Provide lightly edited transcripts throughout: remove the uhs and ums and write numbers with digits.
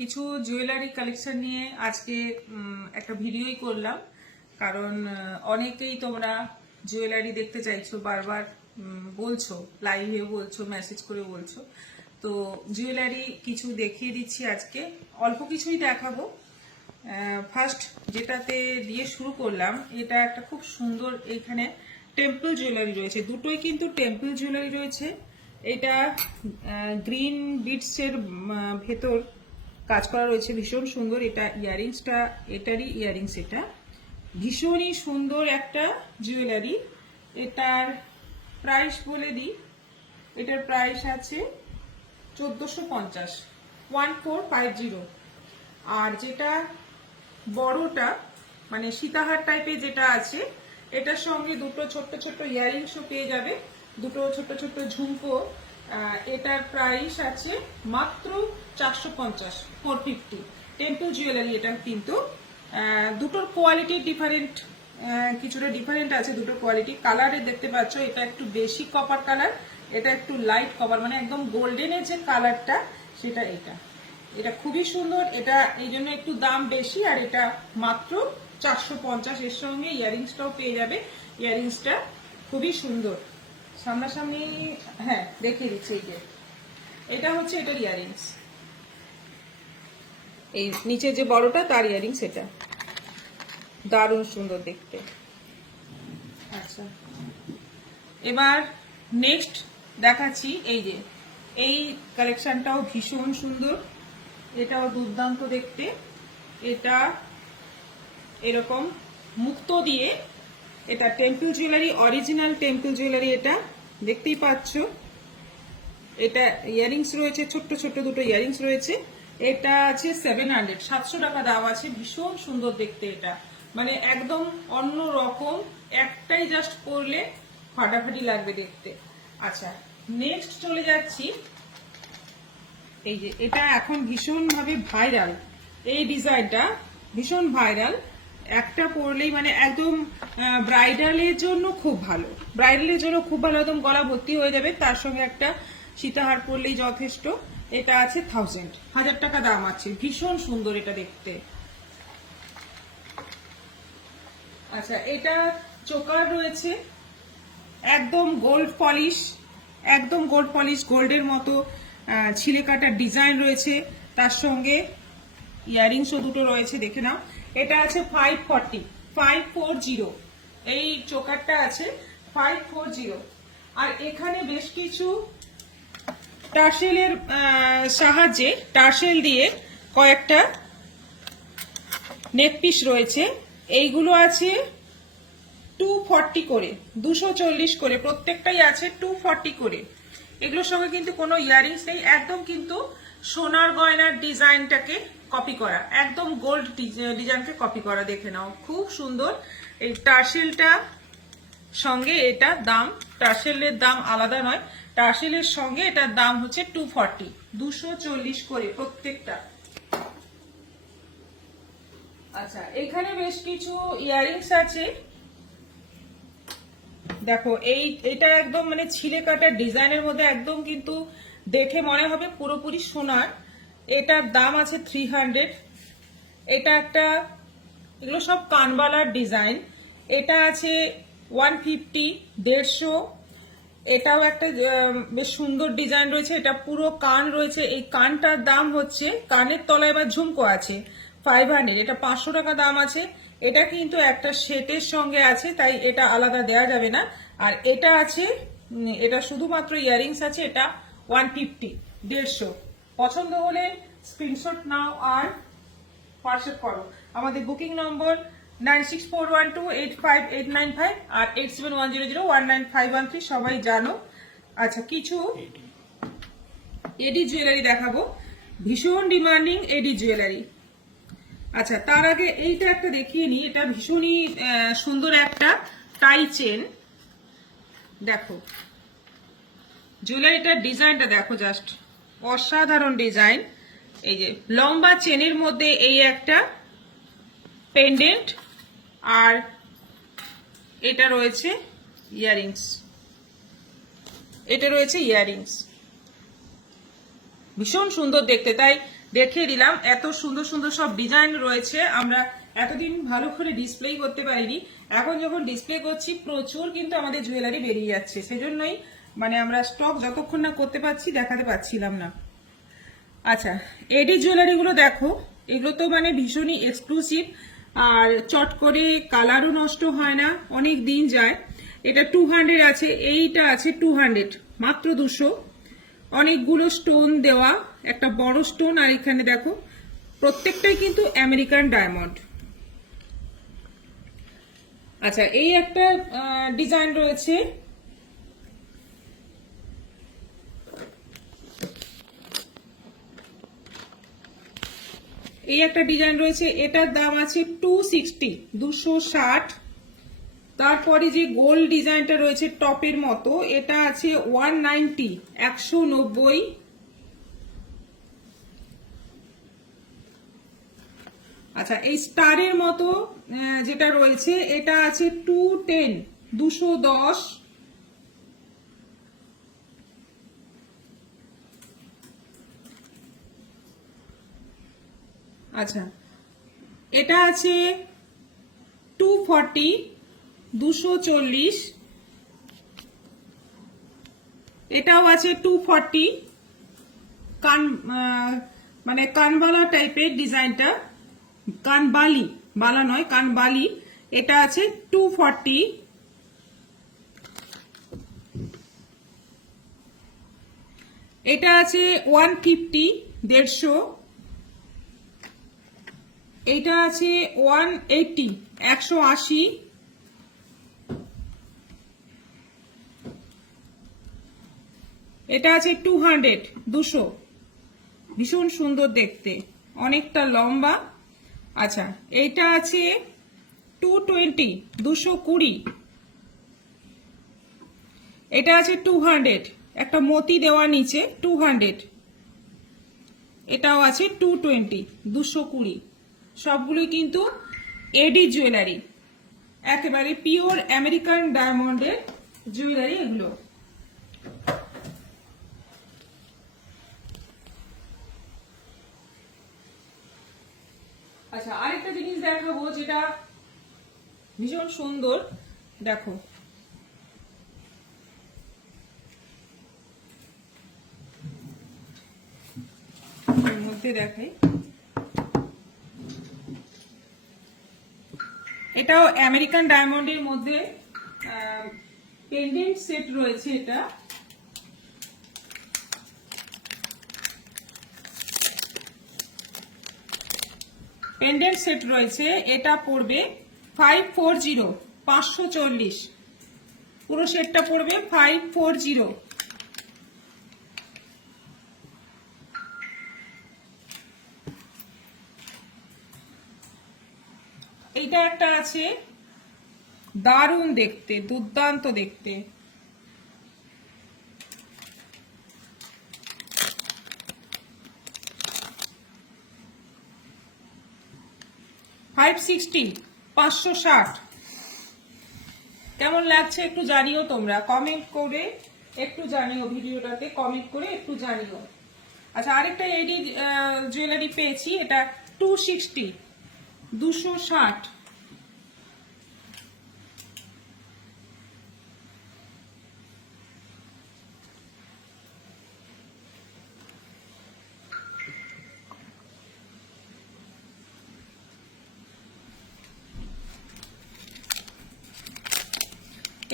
কিছু jewellery collection নিয়ে আজকে একটা ভিডিওই করলাম, কারণ অনেকেই তোমরা জুয়েলারি দেখতে চাইছো, বারবার বলছো, লাইভে বলছো, মেসেজ করে বলছো। তো জুয়েলারি কিছু দেখিয়ে দিচ্ছি আজকে, অল্প কিছুই দেখাবো। ফার্স্ট যেটাতে দিয়ে শুরু করলাম, এটা একটা খুব সুন্দর, এখানে টেম্পল জুয়েলারি রয়েছে, দুটোই কিন্তু টেম্পল জুয়েলারি রয়েছে। এটা গ্রিন বিটসের ভেতর কাজ করা রয়েছে, ভীষণ সুন্দর। এটা ইয়ারিংসটা, এটারই ইয়ারিংস, এটা ভীষণই সুন্দর একটা জুয়েলারি। এটার প্রাইস বলে দিই, এটার প্রাইস আছে 1450, 1450। আর যেটা বড়টা মানে সীতাহার টাইপের যেটা আছে, এটার সঙ্গে দুটো ছোট্ট ছোট্ট ইয়ারিংসও পেয়ে যাবে, দুটো ছোট্ট ছোট্ট ঝুমকো। এটার প্রাইস আছে মাত্র 450, 450। টেম্পল জুয়েলারি এটা, কিন্তু দুটোর কোয়ালিটি ডিফারেন্ট, কিছুটা ডিফারেন্ট আছে দুটোর কোয়ালিটি। কালারে দেখতে পাচ্ছ, এটা একটু বেশি কপার কালার, এটা একটু লাইট কপার, মানে একদম গোল্ডেনের যে কালারটা সেটা। এটা খুবই সুন্দর, এটা এই জন্য একটু দাম বেশি। আর এটা মাত্র 450, এর সঙ্গে ইয়ারিংসটাও পেয়ে যাবে। ইয়ারিংসটা খুবই সুন্দর, সামনাসামনি হ্যাঁ দেখিয়ে দিচ্ছি। এই যে এটা হচ্ছে এটার ইয়ারিংস, এই নিচে যে বড়টা তার ইয়ারিংস, এটা দারুণ সুন্দর দেখতে। আচ্ছা, এবার নেক্সট দেখাচ্ছি। এই যে এই কালেকশনটাও ভীষণ সুন্দর, এটাও দুর্দান্ত দেখতে। এটা এরকম মুক্তো দিয়ে, এটা temple jewellery, original temple jewellery, এটা দেখতেই পাচ্ছ। এটা ইয়ারিংস রয়েছে, ছোট্ট ছোট্ট দুটো ইয়ারিংস রয়েছে। এটা আছে 700, 700 টাকা দাম আছে। ভীষণ সুন্দর দেখতে, এটা মানে একদম অন্য রকম, একটাই জাস্ট পরলে ফাটাফাটি লাগবে দেখতে। আচ্ছা, নেক্সট চলে যাচ্ছি। এই যে এটা এখন ভীষণ ভাবে ভাইরাল, এই ডিজাইনটা ভীষণ ভাইরাল। একটা পরলেই মানে একদম ব্রাইডালের জন্য খুব ভালো, ব্রাইডালের জন্য খুব ভালো, একদম গলা ভর্তি হয়ে যাবে। তার সঙ্গে একটা সীতাহার পরলেই যথেষ্ট। এটা আছে 1000 টাকা দাম আছে। ভীষণ সুন্দর এটা দেখতে। আচ্ছা, এটা চোকার রয়েছে, একদম গোল্ড পলিশ, একদম গোল্ড পলিশ, গোল্ডের মতো ছিলে কাটার ডিজাইন রয়েছে। তার সঙ্গে ইয়ারিংসও দুটো রয়েছে, দেখে নাও। এটা আছে 540, 540, এই চোকারটা আছে 540। আর এখানে বেশ কিছু টার্সেলের সাহায্যে, টার্সেল দিয়ে কয়েকটা নেক পিস রয়েছে। এইগুলো আছে 240 করে, 240 করে, প্রত্যেকটাই আছে 240 করে। এগুলোর সঙ্গে কিন্তু কোনো ইয়ারিংস নেই, একদম কিন্তু সোনার গয়নার ডিজাইনটাকে কপি করা, একদম গোল্ড ডিজাইনকে কপি করা। দেখে নাও, খুব সুন্দর। এই টার্সেলটা সঙ্গে এটা দাম, টার্সেলের দাম আলাদা নয়, টার্সেলের সঙ্গে এটার দাম হচ্ছে 240, 240 করে প্রত্যেকটা। আচ্ছা, এখানে বেশ কিছু ইয়ারিংস আছে, দেখো। এটা একদম মানে ছিলে কাটা ডিজাইনের মধ্যে, একদম কিন্তু দেখে মনে হবে পুরোপুরি সোনার। এটার দাম আছে 300। এটা একটা, এগুলো সব কানবালার ডিজাইন। এটা আছে 150, 150। এটাও একটা বেশ সুন্দর ডিজাইন রয়েছে, এটা পুরো কান রয়েছে। এই কানটার দাম হচ্ছে, কানের তলায় এবার ঝুমকো আছে, 500। এটা 500 টাকা দাম আছে। এটা কিন্তু একটা সেটের সঙ্গে আছে, তাই এটা আলাদা দেওয়া যাবে না। আর এটা আছে, এটা শুধুমাত্র ইয়ারিংস আছে, এটা 150, 150। পছন্দ হলে স্ক্রিনশট নাও আর হোয়াটসঅ্যাপ করো। আমাদের বুকিং নম্বর 9641285895 আর 8710019513, সবাই জানো। আচ্ছা, কিছু এডি জুয়েলারি দেখাবো, ভীষণ ডিমান্ডিং এডি জুয়েলারি। আচ্ছা, তার আগে এইটা একটা দেখিয়ে নিই। এটা ভীষণই সুন্দর একটা টাই চেন, দেখো জুয়েলারিটার ডিজাইনটা দেখো, জাস্ট অসাধারণ ডিজাইন। এই যে লম্বা চেনের মধ্যে এই একটা পেন্ডেন্ট, আর এটা রয়েছে ইয়ারিংস, এটা রয়েছে ইয়ারিংস। ভীষণ সুন্দর দেখতে, তাই দেখিয়ে দিলাম। এত সুন্দর সুন্দর সব ডিজাইন রয়েছে, আমরা এতদিন ভালো করে ডিসপ্লে করতে পারিনি। এখন যখন ডিসপ্লে করছি প্রচুর কিন্তু আমাদের জুয়েলারি বেরিয়ে যাচ্ছে, সেজন্যই মানে আমরা স্টক যতক্ষণ না করতে পারছি দেখাতে পারছিলাম না। আচ্ছা, এডি জুয়েলারি গুলো দেখো, এগুলো তো মানে ভীষণই এক্সক্লুসিভ, আর চট করে কালারও নষ্ট হয় না, অনেক দিন যায়। এটা 200 আছে, এইটা আছে 200, মাত্র 200। অনেকগুলো স্টোন দেওয়া, একটা বড় স্টোন, আর এখানে দেখো প্রত্যেকটাই কিন্তু আমেরিকান ডায়মন্ড। আচ্ছা, এই একটা ডিজাইন রয়েছে, এই একটা ডিজাইন রয়েছে, এটার দাম আছে 260, 260। তারপরে যে গোল্ড ডিজাইনটা রয়েছে টপের মতো, এটা আছে 190, 190। আচ্ছা, এই স্টারের মতো যেটা রয়েছে এটা আছে 210, 210। আচ্ছা, এটা আছে 240, 240। এটাও আছে 240, কান মানে কানবালা টাইপের ডিজাইনটা, কানবালি, বালা নয় কানবালি। এটা আছে 240। এটা আছে 150, 150। এটা আছে 180, 180। এটা আছে 200, 200। ভীষণ সুন্দর দেখতে, অনেকটা লম্বা। আচ্ছা, এইটা আছে 220, 220। এটা আছে 200, একটা মতি দেওয়া নিচে, 200। এটাও আছে 220, 220। সবগুলোই কিন্তু এডি জুয়েলারি, একেবারে পিওর আমেরিকান ডায়মন্ডের জুয়েলারি এগুলো। আচ্ছা, আরেকটা জিনিস দেখাবো যেটা ভীষণ সুন্দর, দেখো এর মধ্যে দেখাই। এটাও আমেরিকান ডায়মন্ডের মধ্যে পেন্ডেন্ট সেট রয়েছে। এটা পেন্ডেন্ট সেট রয়েছে, এটা পড়বে 540, 540। পুরো সেটটা পড়বে 540। এইটা একটা আছে, দারুণ দেখতে, দুর্দান্ত দেখতে। $560, 560। কেমন লাগছে একটু জানিও তোমরা, কমেন্ট করে একটু জানিও, ভিডিওটাতে কমেন্ট করে একটু জানিও। আচ্ছা, আরেকটা এডি জুয়েলারি পেয়েছি, এটা 260, 260।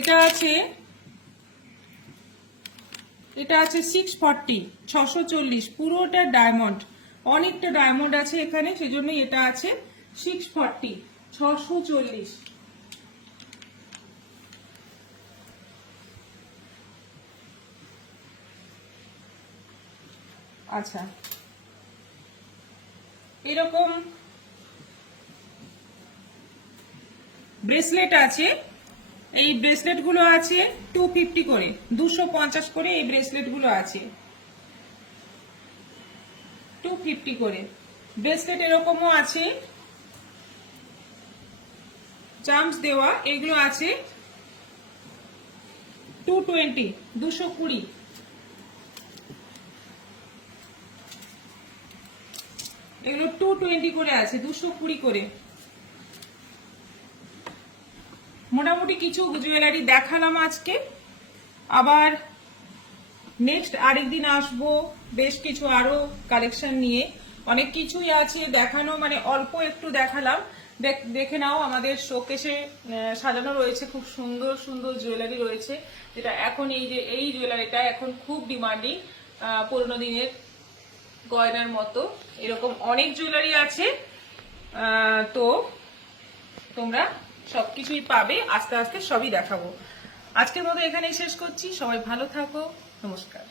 এটা আছে 640, 640। পুরোটা ডায়মন্ড, অনেকটা ডায়মন্ড আছে এখানে, সেজন্য এটা আছে 640, 640। আচ্ছা, এরকম ব্রেসলেট আছে, এই ব্রেসলেট গুলো আছে 250 করে, 250 করে এই ব্রেসলেট গুলো আছে, 250 করে। ব্রেসলেট এরকমও আছে, চার্মস দেওয়া, এগুলো আছে 220, 220। এগুলো 220 করে আছে, 220 করে। মোটামুটি কিছু জুয়েলারি দেখালাম আজকে, আবার নেক্সট আরেকদিন আসবো বেশ কিছু আরো কালেকশন নিয়ে। অনেক কিছুই আছে দেখানো, মানে অল্প একটু দেখালাম। দেখে নাও, আমাদের শোকেসে সাজানো রয়েছে খুব সুন্দর সুন্দর জুয়েলারি রয়েছে, যেটা এখন এই যে এই জুয়েলারিটা এখন খুব ডিমান্ডিং, পুরোনো দিনের গয়নার মতো। এরকম অনেক জুয়েলারি আছে, তো তোমরা সবকিছুই পাবে, আস্তে আস্তে সবই দেখাবো। আজকের মতো এখানেই শেষ করছি, সবাই ভালো থাকো, নমস্কার।